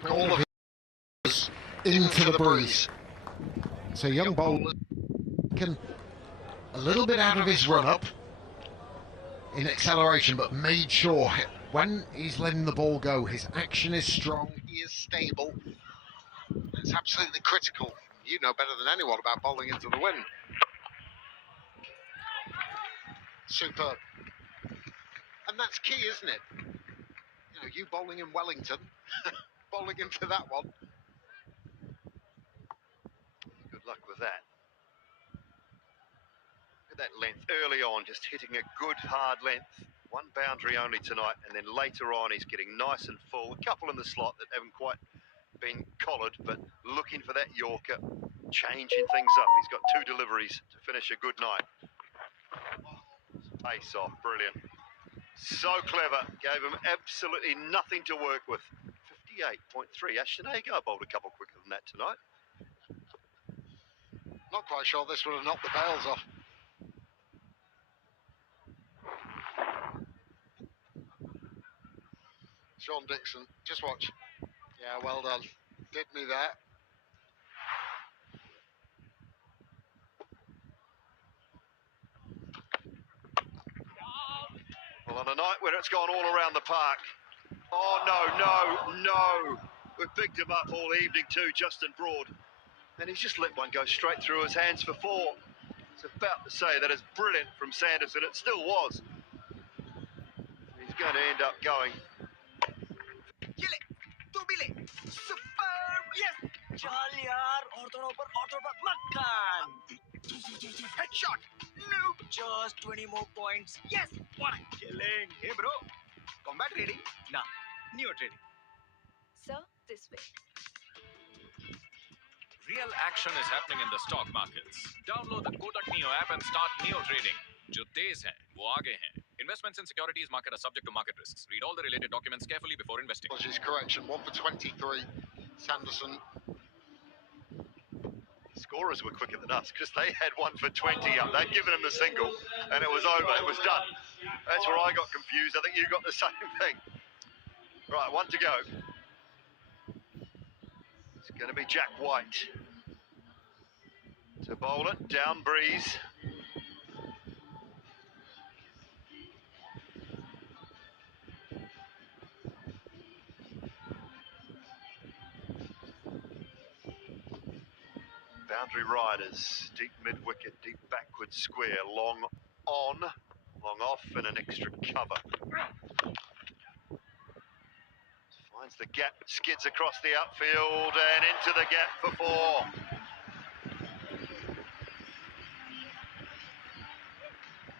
kick all of his into the breeze. So young bowler can a little bit out of his run-up in acceleration, but made sure when he's letting the ball go, his action is strong, he is stable. It's absolutely critical. You know better than anyone about bowling into the wind. Superb. And that's key, isn't it? You know, you bowling in Wellington, bowling into that one. Good luck with that. Look at that length early on, just hitting a good hard length. One boundary only tonight, and then later on he's getting nice and full. A couple in the slot that haven't quite been collared, but looking for that Yorker, changing things up. He's got 2 deliveries to finish a good night. Pace off, brilliant. So clever, gave him absolutely nothing to work with. 58.3. Ashton Agar bowled a couple quicker than that tonight. Not quite sure this would have knocked the bails off. Sean Dixon, just watch. Yeah, well done. Did me there. Well, on a night where it's gone all around the park. Oh, no. We've picked him up all evening too, Justin Broad. And he's just let one go straight through his hands for 4. It's about to say that is brilliant from Sanderson. It still was. He's going to end up going. Superb! Yes! Chal yaar, ortho par makan. Headshot! No! Just 20 more points. Yes! What a killing! Hey bro, combat ready? Nah, Neo trading. Sir, this way. Real action is happening in the stock markets. Download the Kotak Neo app and start Neo trading. जो तेज हैं, वो आगे हैं. Investments in securities market are subject to market risks. Read all the related documents carefully before investing. Apologies, correction. 1 for 23. Sanderson. Scorers were quicker than us because they had 1 for 20 up. They'd given him the single and it was over. It was done. That's where I got confused. I think you got the same thing. Right, 1 to go. It's going to be Jack White to bowl it. Down breeze. Boundary riders, deep mid-wicket, deep backward square, long on, long off, and an extra cover. Finds the gap, skids across the outfield and into the gap for 4.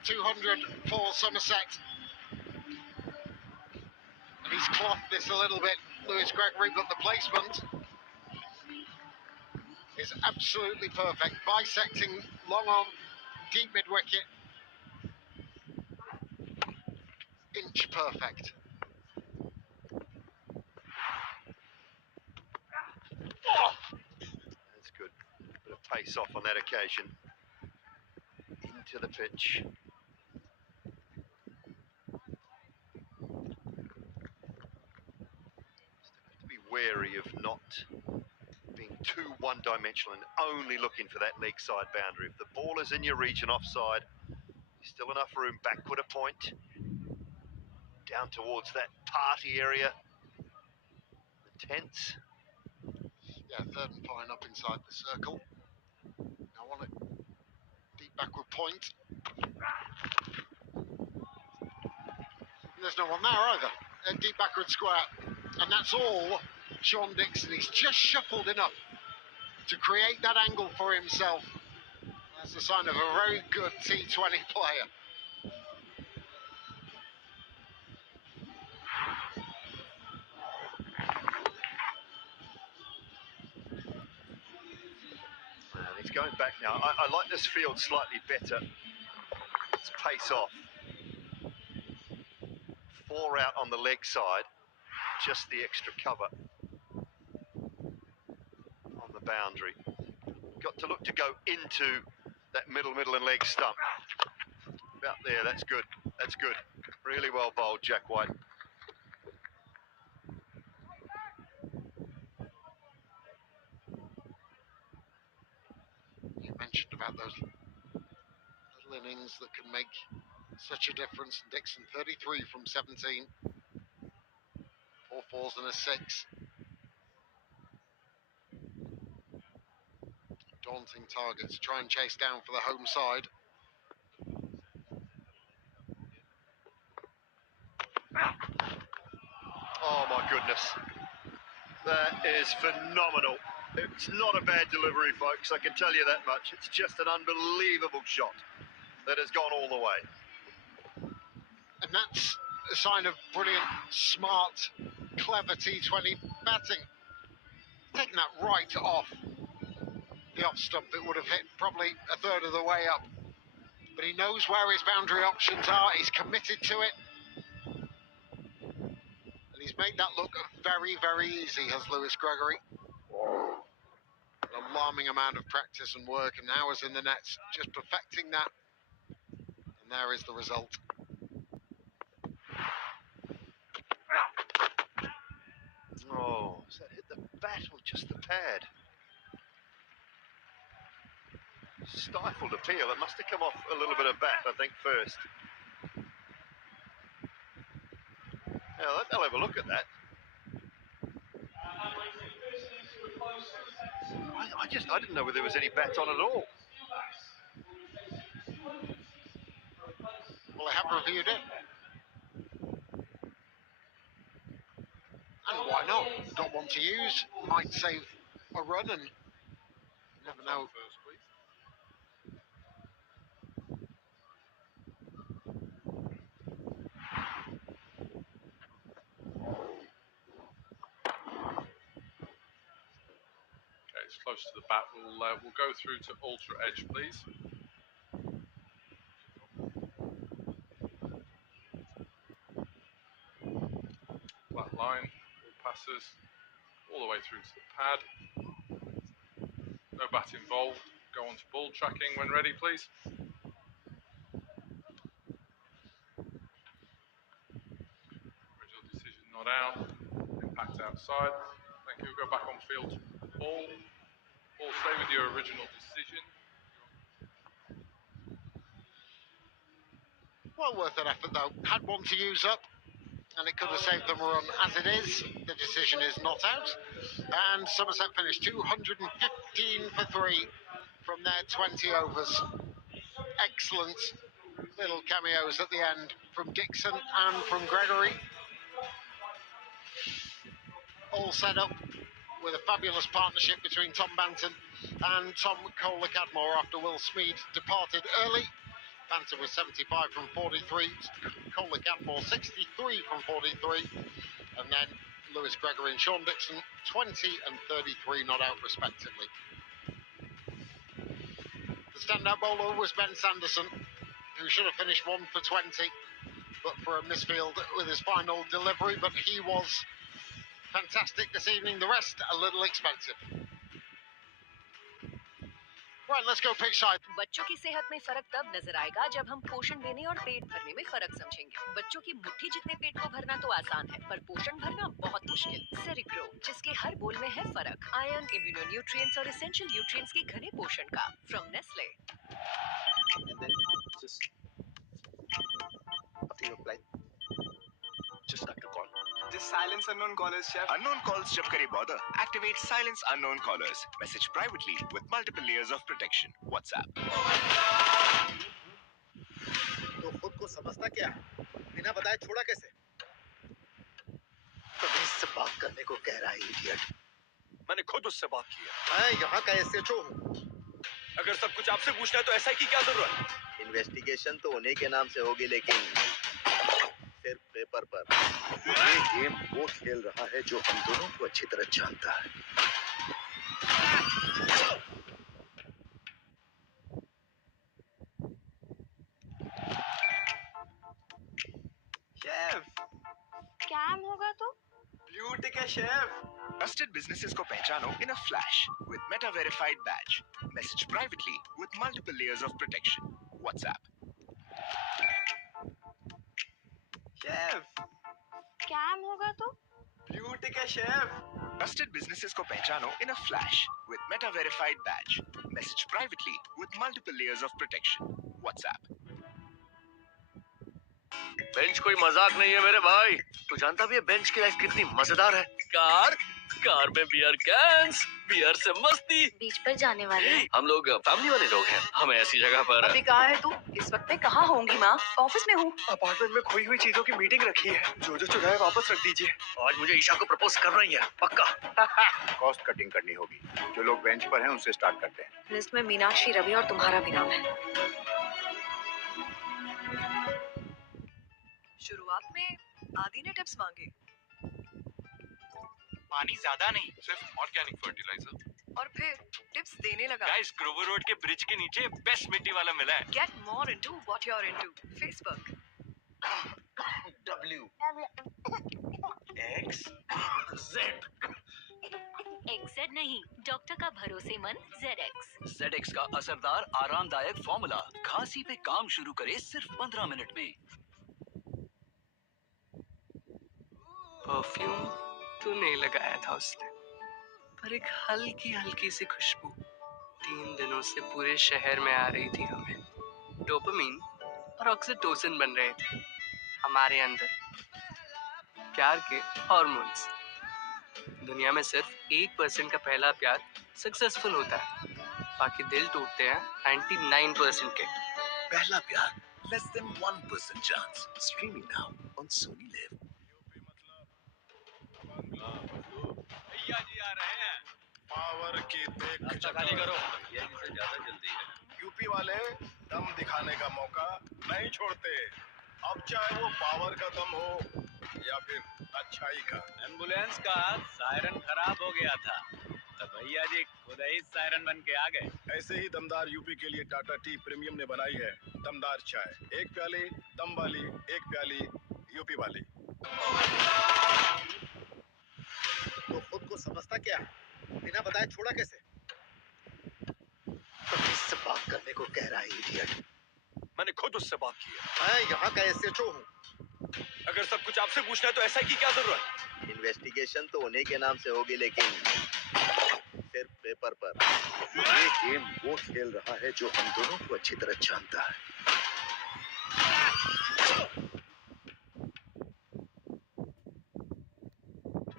.200 for Somerset. And he's clothed this a little bit, Lewis Gregory, but the placement is absolutely perfect. Bisecting long on, deep mid-wicket. Inch perfect. That's good. Bit of pace off on that occasion. Into the pitch. Still have to be wary of not being too one-dimensional and only looking for that leg side boundary. If the ball is in your region offside, there's still enough room backward a point, down towards that party area, the tents. Yeah, 3rd and fine up inside the circle. Now on a deep backward point. There's no one there either. A deep backward square. And that's all Sean Dixon. He's just shuffled enough to create that angle for himself. That's a sign of a very good T20 player. He's going back now. I like this field slightly better. It's pace off. 4 out on the leg side. Just the extra cover on the boundary. Got to look to go into that middle and leg stump. About there, that's good. That's good. Really well bowled, Jack White. about those little innings that can make such a difference. Dixon 33 from 17, 4 fours and a 6. Daunting target to try and chase down for the home side. Oh my goodness, that is phenomenal. It's not a bad delivery, folks, I can tell you that much. It's just an unbelievable shot that has gone all the way. And that's a sign of brilliant, smart, clever T20 batting. Taking that right off the off stump, it would have hit probably a third of the way up. But he knows where his boundary options are, he's committed to it. And he's made that look very, very easy, has Lewis Gregory. An alarming amount of practice and work and hours in the nets, just perfecting that. And there is the result. Oh, has that hit the bat or just the pad? Stifled appeal. It must have come off a little bit of bat, I think, first. Yeah, they'll have a look at that. I didn't know whether there was any bat on at all. Well, I have reviewed it. And why not? Got one to use, might save a run, and you never know. First, please. Okay, it's close to the bat. We'll go through to ultra edge, please. Flat line, all passes, all the way through to the pad. No bat involved. Go on to ball tracking when ready, please. Original decision not out. Impact outside. Thank you. Go back on field. Ball. Ball, stay with your original decision. Well worth an effort though. Had one to use up, and it could have saved them a run. As it is, the decision is not out. And Somerset finished 215 for 3 from their 20 overs. Excellent little cameos at the end from Dixon and from Gregory. All set up with a fabulous partnership between Tom Banton and Tom Kohler-Cadmore after Will Smead departed early. Banton was 75 from 43, Kohler-Cadmore 63 from 43, and then Lewis Gregory and Sean Dixon 20 and 33 not out respectively. The standout bowler was Ben Sanderson, who should have finished 1 for 20, but for a misfield with his final delivery, but he was fantastic this evening. The rest a little expensive. Right, let's go pitch side. बच्चों की सेहत में फर्क तब नजर आएगा जब हम पोषण देने और पेट भरने में फर्क समझेंगे। बच्चों की मुट्ठी जितने पेट को भरना तो आसान है, पर पोषण भरना बहुत मुश्किल। सेरिग्रो, जिसके हर बोल में है फर्क। आयरन, इम्यूनो न्यूट्रिएंट्स और एसेंशियल न्यूट्रिएंट्स के घने पोषण का from Nestle. And then just after you apply, just start to call. Just silence unknown callers, chef. Unknown calls जब करे bother, activate silence unknown callers. Message privately with multiple layers of protection. WhatsApp. तो खुद को समझता क्या है? बिना बताए छोड़ा कैसे? तमीज से बात करने को कह रहा है इडियट। मैंने खुद उससे बात की है। मैं यहाँ का एसएचओ हूँ। अगर सब कुछ आपसे पूछना है तो एसआई की क्या जरूरत? इन्वेस्टिगेशन तो उन्हीं के नाम से होगी, लेकिन सिर्फ पेपर पर। ये गेम वो खेल रहा है जो हम दोनों को अच्छी तरह जानता है। शेफ, स्कैम होगा तो? ब्लू टिक है शेफ। Trusted businesses को पहचानो in a flash with Meta Verified badge. Message privately with multiple layers of protection. WhatsApp. Chef, scam होगा तो? ब्लू टिक है शेफ। Trusted businesses को पहचानो in a flash with Meta Verified Badge. Message privately with multiple layers of protection. WhatsApp. Bench कोई मजाक नहीं है मेरे भाई। तू जानता भी है बेंच की लाइफ कितनी मजेदार है। कार कार में बियर कैंस, बियर से मस्ती। बीच पर जाने वाले हम लोग फैमिली वाले लोग हैं, हमें ऐसी जगह पर। अभी कहाँ है तू? इस वक्त पे कहाँ होंगी माँ? ऑफिस में हूँ। अपार्टमेंट में खोई हुई चीजों की मीटिंग रखी है, जो जो चुराए वापस रख दीजिए। आज मुझे ईशा को प्रपोज कर रही है, पक्का। कॉस्ट कटिंग करनी होगी। जो लोग बेंच पर हैं उनसे स्टार्ट करते हैं। लिस्ट में मीनाक्षी, रवि और तुम्हारा भी नाम है। शुरुआत में आदि ने टिप्स मांगे। पानी ज्यादा नहीं, सिर्फ ऑर्गेनिक फर्टिलाइजर। और फिर टिप्स देने लगा। गाइस, ग्रोवर रोड के ब्रिज के नीचे बेस्ट मिट्टी वाला मिला है। Get more into what you're into. Facebook. W X Z XZ नहीं, डॉक्टर का भरोसेमंद ZX। ZX का असरदार आरामदायक फॉर्मूला खांसी पे काम शुरू करे सिर्फ 15 मिनट में। परफ्यूम तो नहीं लगाया था उसने, पर एक हल्की हल्की सी खुशबू 3 दिनों से पूरे शहर में आ रही थी हमें। डोपामीन और ऑक्सीटोसिन बन रहे थे हमारे अंदर, प्यार के हार्मोन्स। दुनिया में सिर्फ 1% का पहला प्यार सक्सेसफुल होता है, बाकी दिल टूटते हैं 99% के। पहला प्यार, less than 1% chance. Streaming now on Sony Live. भैया जी आ रहे हैं। पावर की देख रास्ता खाली करो, भैया जी से ज्यादा जल्दी है। यूपी वाले दम दिखाने का मौका नहीं छोड़ते। अब चाहे वो पावर का दम हो या फिर अच्छाई का। एम्बुलेंस का सायरन खराब हो गया था, तो भैया जी खुद ही सायरन बन के आ गए। ऐसे ही दमदार यूपी के लिए टाटा टी प्रीमियम ने बनाई है दमदार चाय। एक प्याली दम वाली, एक प्याली यूपी वाली। तो खुद को समझता क्या है? बिना बताए छोड़ा कैसे? तो किससे बात करने को कह रहा है इडियट? मैंने खुद उससे बात की है। मैं यहाँ का SHO हूँ। अगर सब कुछ आपसे पूछना है तो ऐसा की क्या जरूरत? इन्वेस्टिगेशन तो उन्हीं के नाम से होगी, लेकिन सिर्फ पेपर पर। ये गेम वो खेल रहा है जो हम दोनों को अच्छी तरह जानता है।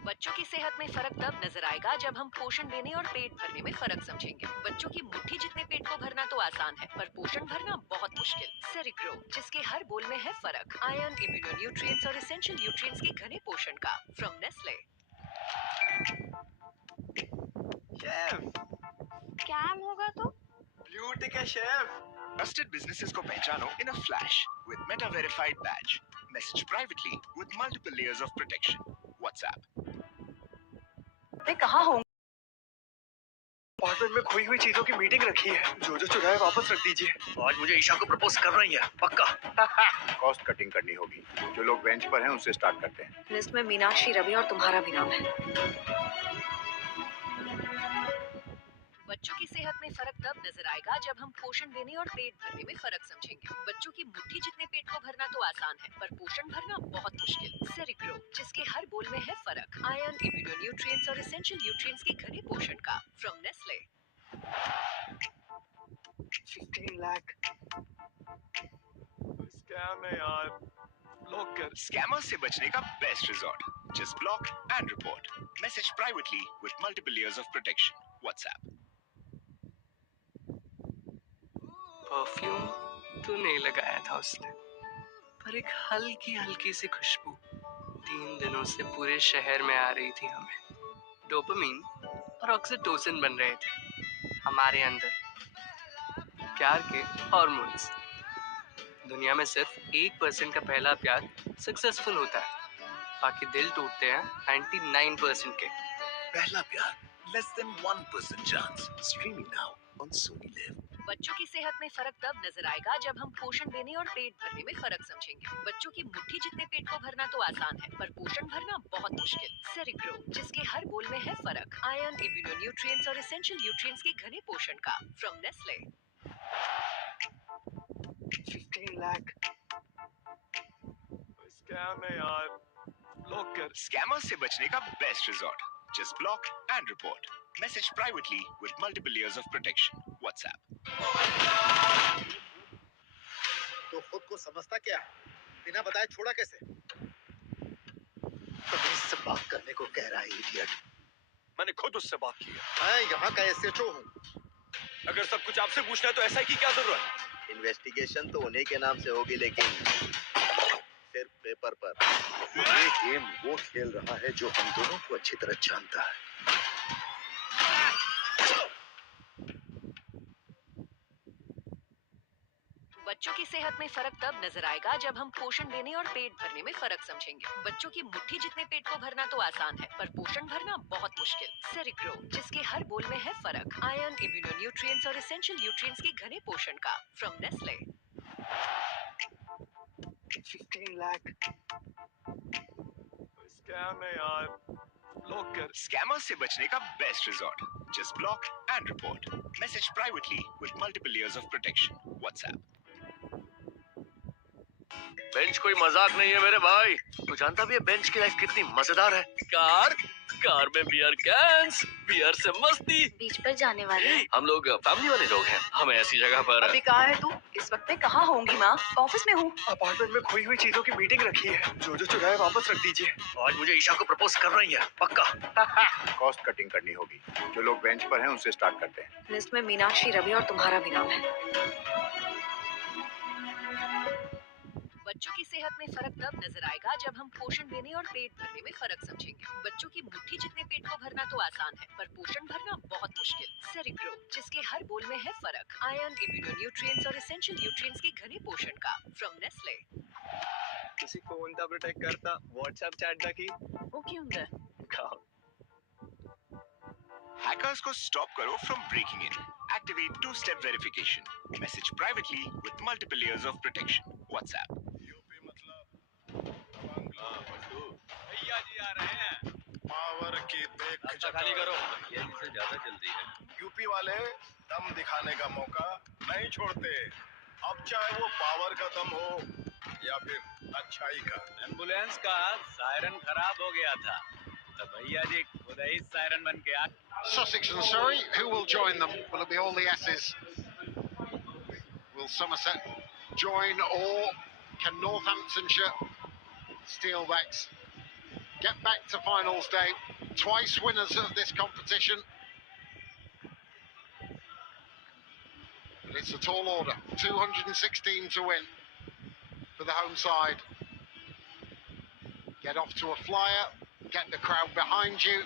बच्चों की सेहत में फर्क तब नजर आएगा जब हम पोषण देने और पेट भरने में फर्क समझेंगे। बच्चों की मुट्ठी जितने पेट को भरना तो आसान है, पर पोषण भरना बहुत मुश्किल। सेरिग्रो, जिसके हर बोल में है फर्क। आयरन, इम्यूनोन्यूट्रिएंट्स और एसेंशियल न्यूट्रिएंट्स के घने पोषण का, फ्रॉम नेस्ले। शेफ स्कैम होगा तो? ब्लू टिक है शेफ। Trusted businesses को पहचानो in a flash with Meta Verified Badge. Message privately with multiple layers of protection. WhatsApp. वे कहाँ होंगे? अपार्टमेंट में खोई हुई चीजों की मीटिंग रखी है, जो जो चुराए वापस रख दीजिए। आज मुझे ईशा को प्रपोज कर रही है, पक्का। कॉस्ट कटिंग करनी होगी। जो लोग बेंच पर हैं उनसे स्टार्ट करते हैं। लिस्ट में मीनाक्षी, रवि और तुम्हारा भी नाम है। बच्चों की सेहत में फर्क तब नजर आएगा जब हम पोषण देने और पेट भरने में फर्क समझेंगे। बच्चों की मुट्ठी जितने पेट को भरना तो आसान है, पर पोषण भरना बहुत मुश्किल। सेरिग्रो, जिसके हर बोल में है फर्क। आयरन, इम्यूनोन्यूट्रिएंट्स और एसेंशियल न्यूट्रिएंट्स के घने पोषण का, फ्रॉम नेस्ले। 15 लाख स्कैम है यार, ब्लॉक कर। Scammers से बचने का best resort. Just block and report. Message privately with multiple layers of protection. WhatsApp. Perfume तो नहीं लगाया था उसने, पर एक हल्की हल्की सी खुशबू 3 दिनों से पूरे शहर में आ रही थी हमें। डोपामीन और ऑक्सीटोसिन बन रहे थे हमारे अंदर, प्यार के हार्मोन्स। दुनिया में सिर्फ 1% का पहला प्यार सक्सेसफुल होता है, बाकी दिल टूटते हैं 99% के। पहला प्यार, less than 1% chance. Streaming now on Sony Live. बच्चों की सेहत में फर्क तब नजर आएगा जब हम पोषण देने और पेट भरने में फर्क समझेंगे। बच्चों की मुट्ठी जितने पेट को भरना तो आसान है, पर पोषण भरना बहुत मुश्किल। सेरिग्रो, जिसके हर बोल में है फर्क। आयरन, इम्यूनोन्यूट्रिएंट्स और एसेंशियल न्यूट्रिएंट्स के घने पोषण का, फ्रॉम नेस्ले। 15 लाख स्कैम है यार, ब्लॉक कर। Scammers से बचने का best resort. Just block and report. Message privately with multiple layers of protection. WhatsApp. तो खुद को समझता क्या है? बिना बताए छोड़ा कैसे? पुलिस से बात करने को कह रहा है इडियट। मैंने खुद उससे बात की है। मैं यहाँ का SHO हूँ। अगर सब कुछ आपसे पूछना है तो SI की क्या जरूरत? इन्वेस्टिगेशन तो उन्हीं के नाम से होगी, लेकिन सिर्फ पेपर पर। ये गेम वो खेल रहा है जो हम दोनों को अच्छी तरह जानता है। बच्चों की सेहत में फर्क तब नजर आएगा जब हम पोषण देने और पेट भरने में फर्क समझेंगे। बच्चों की मुट्ठी जितने पेट को भरना तो आसान है, पर पोषण भरना बहुत मुश्किल। सेरिग्रो, जिसके हर बोल में है फर्क। आयरन, इम्यूनो न्यूट्रिएंट्स और एसेंशियल न्यूट्रिएंट्स के घने पोषण का, फ्रॉम नेस्ले। 15 लाख स्कैम है यार। ब्लॉक कर। Scammers से बचने का best resort. Just block and report. Message privately with multiple layers of protection. WhatsApp. Bench कोई मजाक नहीं है मेरे भाई। तू जानता भी है बेंच की लाइफ कितनी मजेदार है। कार में बियर कैंस, बियर से मस्ती। बीच पर जाने वाले हम लोग फैमिली वाले लोग हैं, हमें ऐसी जगह पर। अभी कहाँ है तू? इस वक्त में कहाँ होंगी माँ? ऑफिस में हूँ। अपार्टमेंट में खोई हुई चीजों की मीटिंग रखी है। जो चुराए वापस रख दीजिए। आज मुझे ईशा को प्रपोज कर रही है, पक्का। कॉस्ट कटिंग करनी होगी। जो लोग बेंच पर हैं उनसे स्टार्ट करते हैं। लिस्ट में मीनाक्षी, रवि और तुम्हारा भी नाम है। बच्चों की सेहत में फर्क तब नजर आएगा जब हम पोषण देने और पेट भरने में फर्क समझेंगे। बच्चों की मुट्ठी जितने पेट को भरना तो आसान है, पर पोषण भरना बहुत मुश्किल। सेरिग्रो, जिसके हर बोल में है फर्क। आयरन, इम्यूनो न्यूट्रिएंट्स और एसेंशियल न्यूट्रिएंट्स के घने पोषण का, फ्रॉम नेस्ले। किसी फोन का प्रोटेक्ट करता व्हाट्सएप चैट दा की। वो क्यों है? Hackers को stop करो from breaking in. Activate two-step verification. Message privately with multiple layers of protection. WhatsApp. भैया जी आ रहे हैं। पावर की देख खाली करो, ये से ज्यादा जल्दी है। यूपी वाले दम दिखाने का मौका नहीं छोड़ते। अब चाहे वो पावर का दम हो या फिर अच्छाई का। एम्बुलेंस का सायरन खराब हो गया था, तो भैया जी खुद ही सायरन बन के आ। Sussex and Surrey, who will join them? Will it be all the S's? Will Somerset join, or can Northamptonshire Steelbacks get back to finals day? Twice winners of this competition. But it's a tall order, 216 to win for the home side. Get off to a flyer, get the crowd behind you.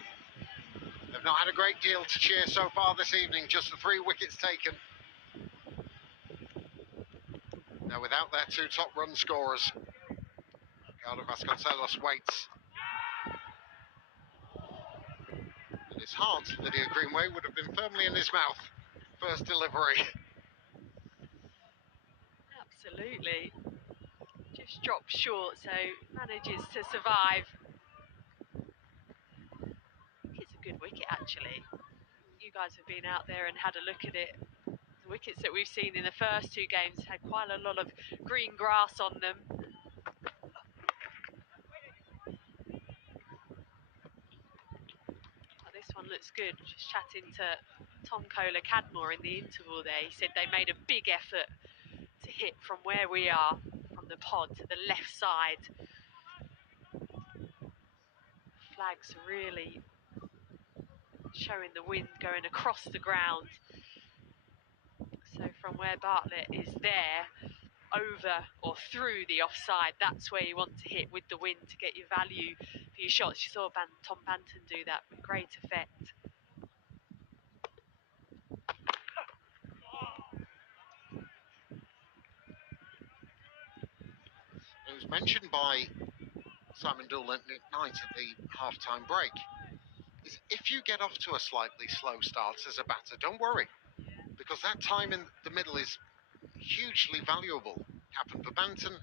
They've not had a great deal to cheer so far this evening, just the 3 wickets taken. Now without their 2 top run scorers. Ricardo Vasconcelos waits. And his heart, Lydia Greenway, would have been firmly in his mouth. First delivery. Absolutely. Just drops short, so manages to survive. It's a good wicket, actually. You guys have been out there and had a look at it. The wickets that we've seen in the first 2 games had quite a lot of green grass on them. Oh, this one looks good. Just chatting to Tom Kohler-Cadmore in the interval there. He said they made a big effort to hit from where we are, from the pod to the left side. Flags really showing the wind going across the ground. So from where Bartlett is there, over or through the offside, that's where you want to hit with the wind to get your value for your shots. You saw Tom Banton do that with great effect. It was mentioned by Simon Doolan at night at the half-time break. Is if you get off to a slightly slow start as a batter, don't worry, because that time in the middle is hugely valuable. Happened for Banton,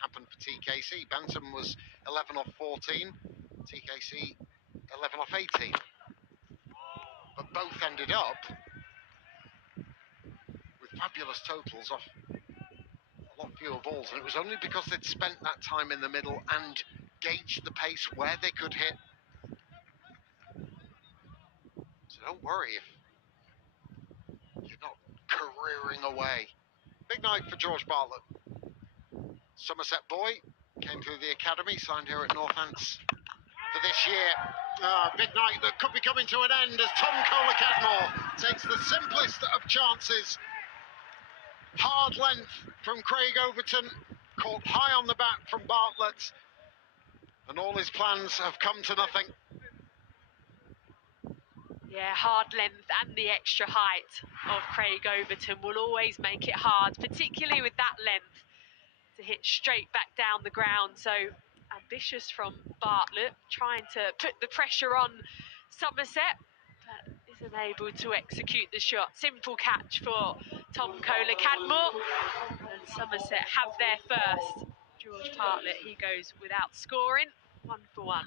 happened for TKC. Banton was 11 off 14, TKC 11 off 18. But both ended up with fabulous totals off a lot fewer balls, and it was only because they'd spent that time in the middle and gauged the pace where they could hit. So don't worry if you're not careering away. Big night for George Bartlett. Somerset boy, came through the academy, signed here at Northants for this year. Big night that could be coming to an end as Tom Kohler-Cadmore takes the simplest of chances. Hard length from Craig Overton, caught high on the bat from Bartlett, and all his plans have come to nothing. Yeah, hard length and the extra height of Craig Overton will always make it hard, particularly with that length, to hit straight back down the ground. So ambitious from Bartlett, trying to put the pressure on Somerset, but isn't able to execute the shot. Simple catch for Tom Kohler-Cadmore, and Somerset have their first. George Bartlett, he goes without scoring, 1 for 1.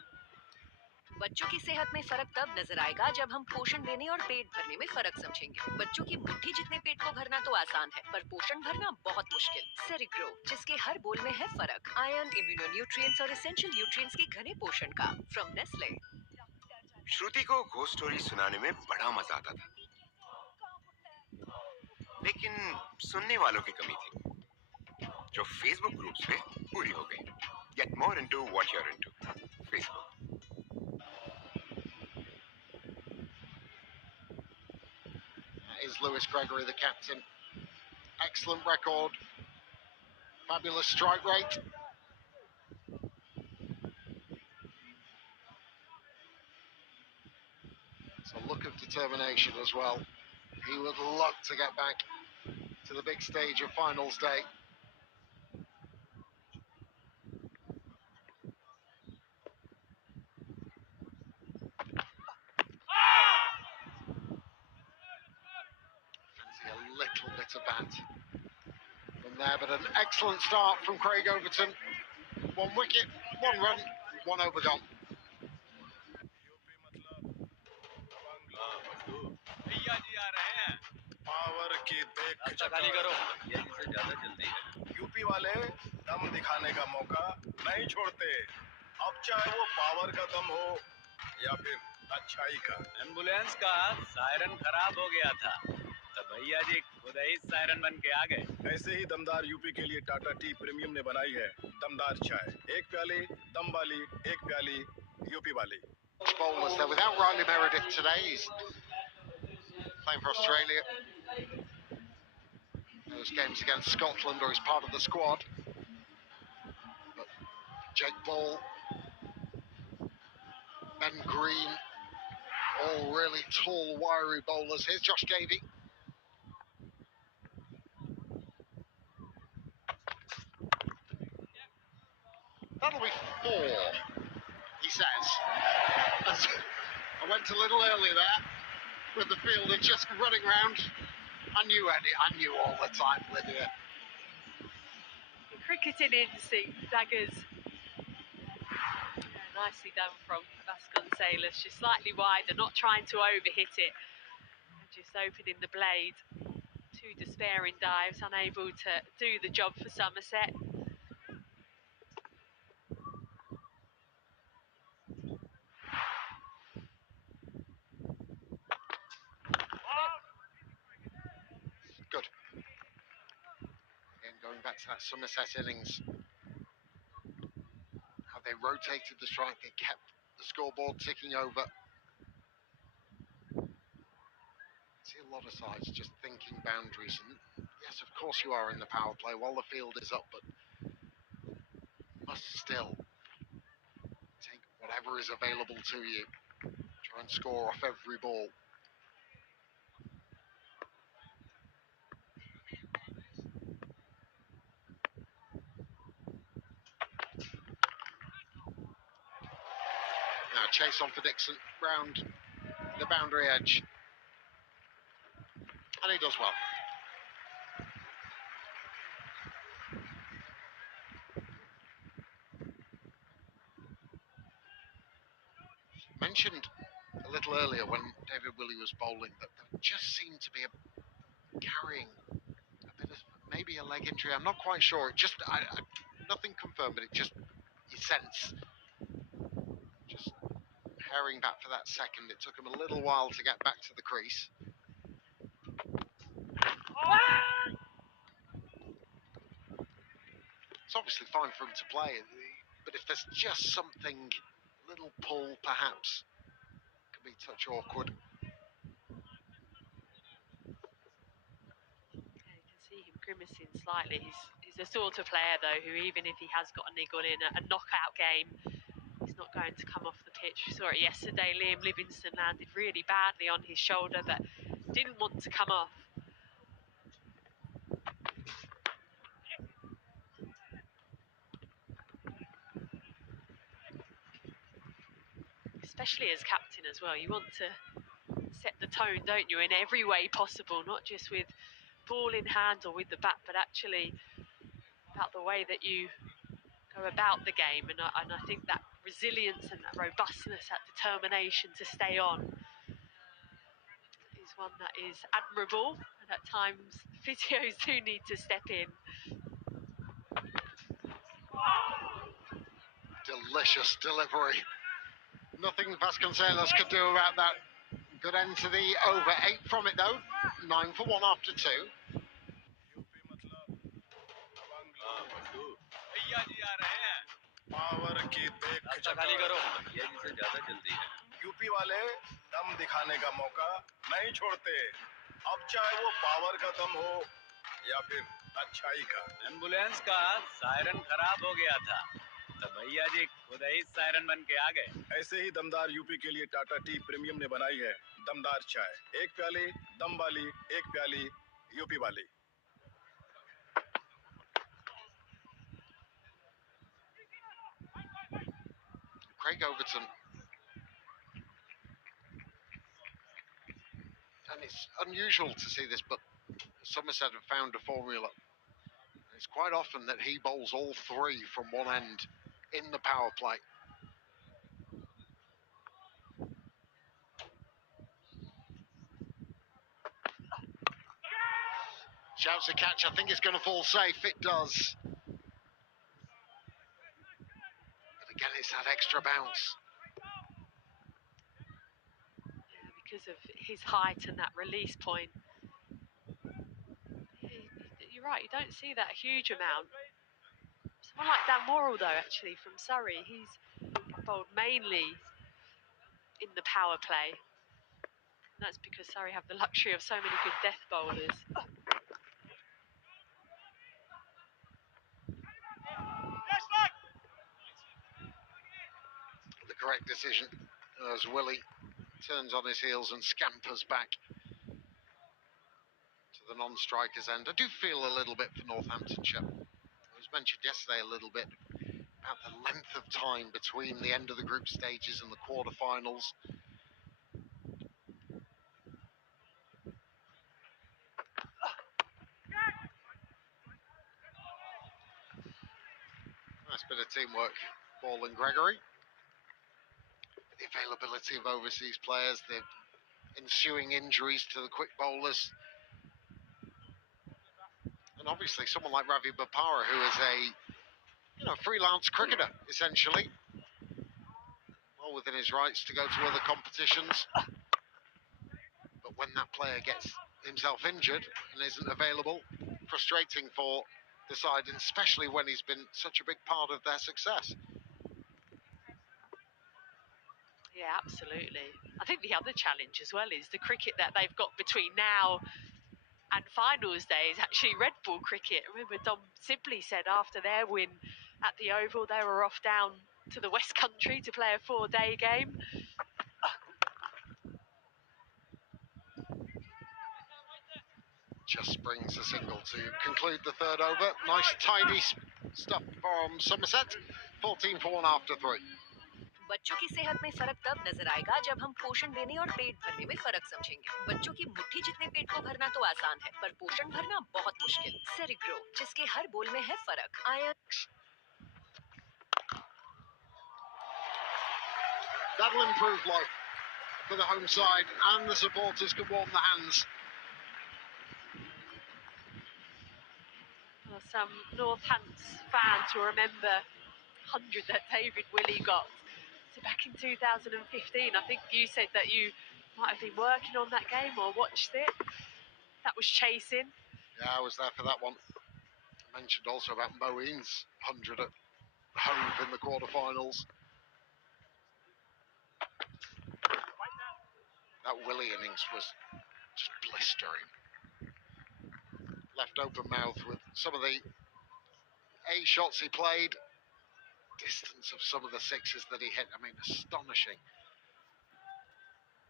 बच्चों की सेहत में फर्क तब नजर आएगा जब हम पोषण देने और पेट भरने में फर्क समझेंगे। बच्चों की मुट्ठी जितने पेट को भरना तो आसान है, पर पोषण भरना बहुत मुश्किल। सेरिग्रो, जिसके हर बोल में है फर्क। आयरन, इम्यूनो न्यूट्रिएंट्स और एसेंशियल न्यूट्रिएंट्स के घने पोषण का फ्रॉम नेस्ले। श्रुति को घोस्ट स्टोरी सुनाने में बड़ा मजा आता था, लेकिन सुनने वालों की कमी थी, जो फेसबुक ग्रुप्स पे पूरी हो गई। Get more into what you're into. Facebook. Is Lewis Gregory the captain? Excellent record, fabulous strike rate. It's a look of determination as well. He would love to get back to the big stage of finals day. Fancy a little bit of bat from there, but an excellent start from Craig Overton. 1 wicket, 1 run, 1 over gone. भैया जी आ रहे हैं। Power की देख खाली करो, भैया जी से ज्यादा जल्दी है। यूपी वाले दम दिखाने का मौका नहीं छोड़ते, अब चाहे वो पावर का दम हो या फिर अच्छाई का। एम्बुलेंस का सायरन खराब हो गया था, तो भैया जी खुद ही सायरन बन के आ गए। ऐसे ही दमदार यूपी के लिए टाटा टी प्रीमियम ने बनाई है दमदार चाय। एक प्याली दम वाली, एक प्याली यूपी वाली। Bowlers, they're without Riley Meredith today. He's playing for Australia. Those games against Scotland, or he's part of the squad. But Jake Ball, Ben Green, all really tall, wiry bowlers. Here's Josh Davey. That'll be 4, he says. As I went a little early there with the fielder just running round. I knew Eddie, I knew all the time, Lydia. Cricketing instinct, daggers. Yeah, nicely done from Vasconcelos. Just slightly wider, not trying to overhit it. And just opening the blade. 2 despairing dives, unable to do the job for Somerset. Good. Again, going back to that Somerset innings, how they rotated the strike, they kept the scoreboard ticking over. I see a lot of sides just thinking boundaries, and yes, of course you are in the power play while the field is up, but must still take whatever is available to you. Try and score off every ball. Now chase on for Dixon, round the boundary edge. And he does well. Mentioned a little earlier when David Willey was bowling that there just seemed to be carrying a bit of maybe a leg injury. I'm not quite sure. It just nothing confirmed, but it just you sense just preparing back for that second. It took him a little while to get back to the crease. It's obviously fine for him to play, but if there's just something, a little pull perhaps, could be a touch awkward. Yeah, you can see him grimacing slightly. He's the sort of player, though, who even if he has got a niggle in a knockout game, he's not going to come off the pitch. We saw it yesterday. Liam Livingston landed really badly on his shoulder, but didn't want to come off. Especially as captain as well, you want to set the tone, don't you, in every way possible, not just with ball in hand or with the bat, but actually about the way that you go about the game. And I think that resilience and that robustness, that determination to stay on is one that is admirable, and at times physios do need to step in. Delicious delivery. Nothing Vasconcelos could do about that. Good end to the over. 8 from it though. 9 for 1 after 2. भैया जी आ रहे हैं power की देख रास्ता खाली करो भैया जी से ज्यादा जल्दी है यूपी वाले दम दिखाने का मौका नहीं छोड़ते अब चाहे वो पावर का दम हो या फिर अच्छाई का एम्बुलेंस का सायरन खराब हो गया था तो भैया जी खुद ही सायरन बन के आ गए ऐसे ही दमदार यूपी के लिए टाटा टी प्रीमियम ने बनाई है दमदार चाय एक प्याली दम वाली एक प्याली यूपी वाली Craig Overton. And it's unusual to see this, but Somerset have found a formula. It's quite often that he bowls all 3 from one end in the power play. Shouts a catch, I think it's going to fall safe. It does. But again, it's that extra bounce. Yeah, because of his height and that release point. You're right, you don't see that huge amount. Someone like Dan Worrell, though, actually, from Surrey, he's bowled mainly in the power play. And that's because Surrey have the luxury of so many good death bowlers. The correct decision as Willie turns on his heels and scampers back to the non-striker's end. I do feel a little bit for Northamptonshire. It was mentioned yesterday a little bit about the length of time between the end of the group stages and the quarterfinals. Nice bit of teamwork, Ball and Gregory. The availability of overseas players, the ensuing injuries to the quick bowlers. And obviously someone like Ravi Bopara, who is a freelance cricketer, essentially. Well within his rights to go to other competitions. But when that player gets himself injured and isn't available, frustrating for the side, and especially when he's been such a big part of their success. Yeah, absolutely. I think the other challenge as well is the cricket that they've got between now and finals day is actually red ball cricket. Remember Dom Sibley said after their win at the Oval, they were off down to the West Country to play a 4-day game. Just brings a single to conclude the third over. Nice tidy stuff from Somerset. 14 for 1 after 3. बच्चों की सेहत में फर्क तब नजर आएगा जब हम पोषण देने और पेट भरने में फर्क समझेंगे। बच्चों की मुट्ठी जितने पेट को भरना तो आसान है, पर पोषण भरना बहुत मुश्किल। सेरिग्रो, जिसके हर बोल में है फर्क। That'll improve life for the home side, and the supporters can warm the hands. Well, some Northants fans will remember 100 that David Willey got So back in 2015, I think you said that you might have been working on that game or watched it. That was chasing. Yeah, I was there for that one. I mentioned also about Moeen's 100 at Hove in the quarterfinals. That Willie innings was just blistering. Left open mouth with some of the A shots he played. Distance of some of the sixes that he hit. I mean, astonishing.